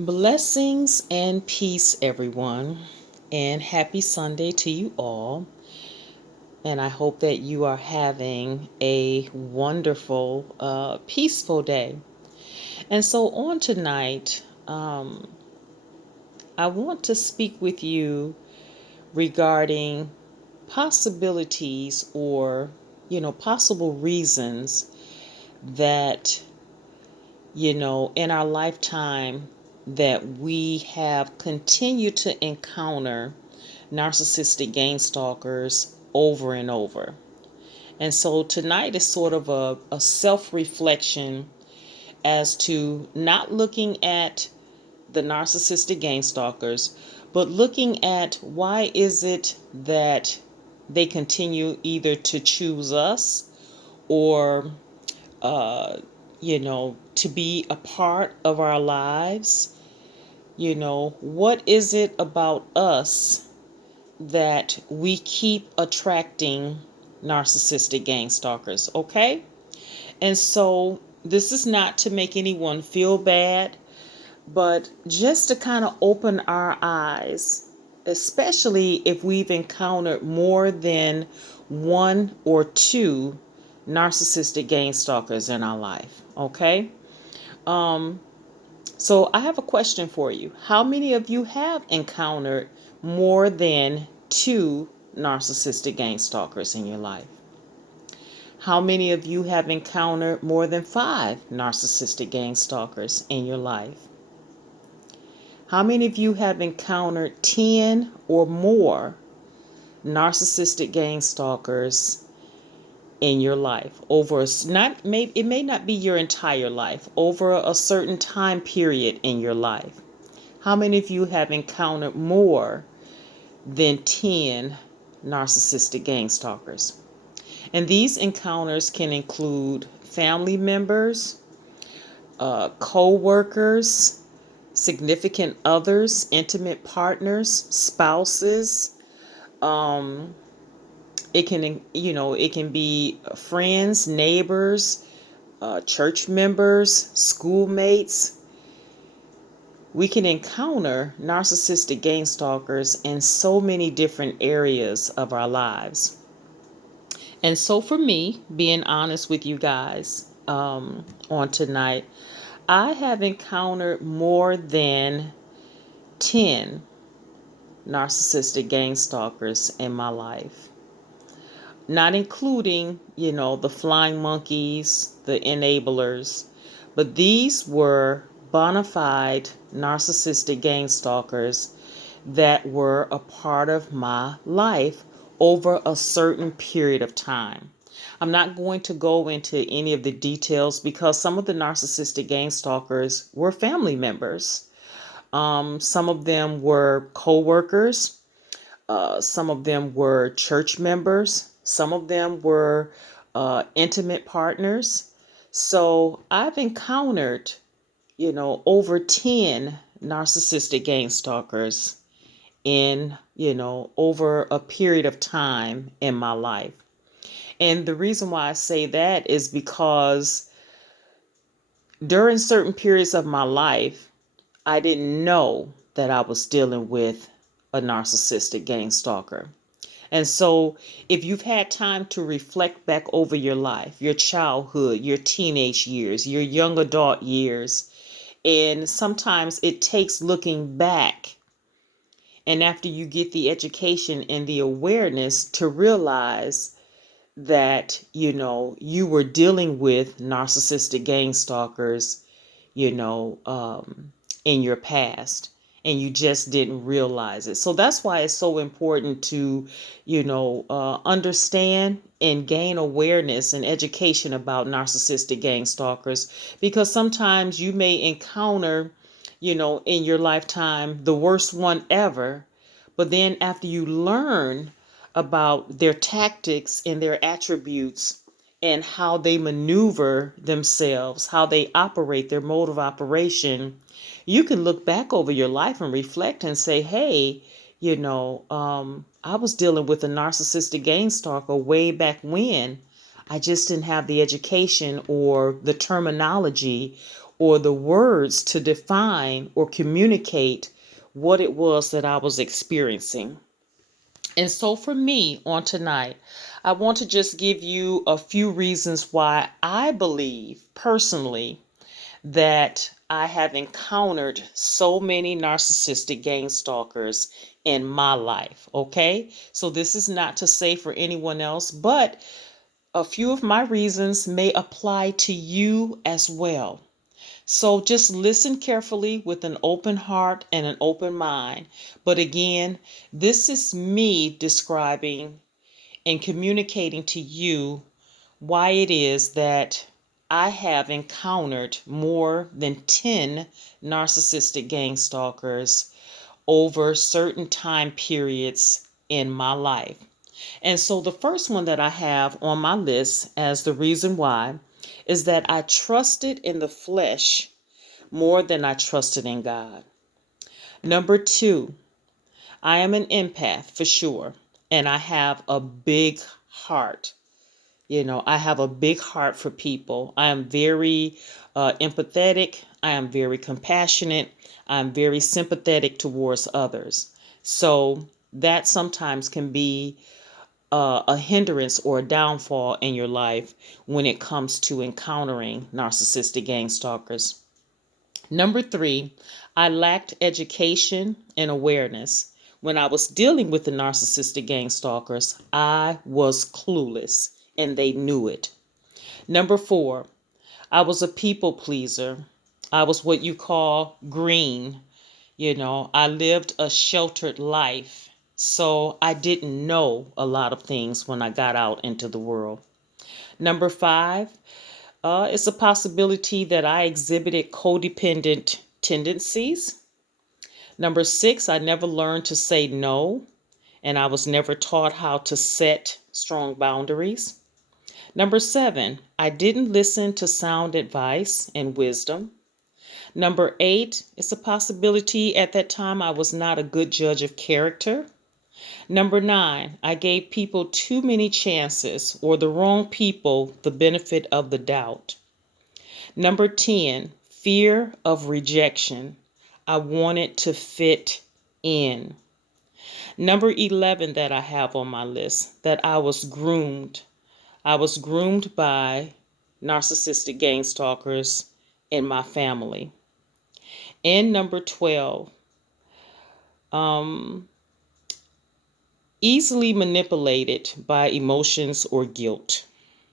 Blessings and peace, everyone, and happy Sunday to you all. And I hope that you are having a wonderful, peaceful day. And so, on tonight, I want to speak with you regarding possibilities or, possible reasons that, in our lifetime that we have continued to encounter narcissistic gang stalkers over and over. And so tonight is sort of a self reflection as to not looking at the narcissistic gang stalkers, but looking at why is it that they continue either to choose us or, to be a part of our lives. What is it about us that we keep attracting narcissistic gang stalkers, okay? And so this is not to make anyone feel bad, but just to kind of open our eyes, especially if we've encountered more than one or two narcissistic gang stalkers in our life, okay? So I have a question for you. How many of you have encountered more than two narcissistic gang stalkers in your life? How many of you have encountered more than five narcissistic gang stalkers in your life? How many of you have encountered 10 or more narcissistic gang stalkers in your life over it may not be your entire life, over a certain time period in your life? How many of you have encountered more than 10 narcissistic gang stalkers? And these encounters can include family members, co-workers, significant others, intimate partners, spouses. Um, it can be friends, neighbors, church members, schoolmates. We can encounter narcissistic gang stalkers in so many different areas of our lives. And so, for me, being honest with you guys on tonight, I have encountered more than 10 narcissistic gang stalkers in my life, not including, the flying monkeys, the enablers, but these were bona fide narcissistic gang stalkers that were a part of my life over a certain period of time. I'm not going to go into any of the details because some of the narcissistic gang stalkers were family members. Some of them were co-workers. Some of them were church members. Some of them were intimate partners. So I've encountered, over 10 narcissistic gang stalkers in, over a period of time in my life. And the reason why I say that is because during certain periods of my life, I didn't know that I was dealing with a narcissistic gang stalker. And so, if you've had time to reflect back over your life, your childhood, your teenage years, your young adult years, and sometimes it takes looking back and after you get the education and the awareness to realize that, you were dealing with narcissistic gang stalkers, in your past, and you just didn't realize it. So that's why it's so important to, understand and gain awareness and education about narcissistic gang stalkers, because sometimes you may encounter, in your lifetime, the worst one ever. But then after you learn about their tactics and their attributes and how they maneuver themselves, how they operate, their mode of operation, you can look back over your life and reflect and say, hey, I was dealing with a narcissistic gang stalker way back when. I just didn't have the education or the terminology or the words to define or communicate what it was that I was experiencing. And so for me on tonight, I want to just give you a few reasons why I believe personally that I have encountered so many narcissistic gang stalkers in my life. Okay, so this is not to say for anyone else, but a few of my reasons may apply to you as well. So just listen carefully with an open heart and an open mind. But again, this is me describing and communicating to you why it is that I have encountered more than 10 narcissistic gang stalkers over certain time periods in my life. And so the first one that I have on my list as the reason why is that I trusted in the flesh more than I trusted in God. Number two, I am an empath for sure, and I have a big heart. I have a big heart for people. I am very empathetic. I am very compassionate. I'm very sympathetic towards others. So that sometimes can be a hindrance or a downfall in your life when it comes to encountering narcissistic gang stalkers. Number three, I lacked education and awareness. When I was dealing with the narcissistic gang stalkers, I was clueless and they knew it. Number four, I was a people pleaser. I was what you call green. I lived a sheltered life. So I didn't know a lot of things when I got out into the world. Number five, it's a possibility that I exhibited codependent tendencies. Number six, I never learned to say no, and I was never taught how to set strong boundaries. Number seven, I didn't listen to sound advice and wisdom. Number eight, it's a possibility at that time I was not a good judge of character. Number nine, I gave people too many chances or the wrong people the benefit of the doubt. Number 10, fear of rejection. I wanted to fit in. Number 11 that I have on my list, that I was groomed. I was groomed by narcissistic gang stalkers in my family. And number 12, easily manipulated by emotions or guilt.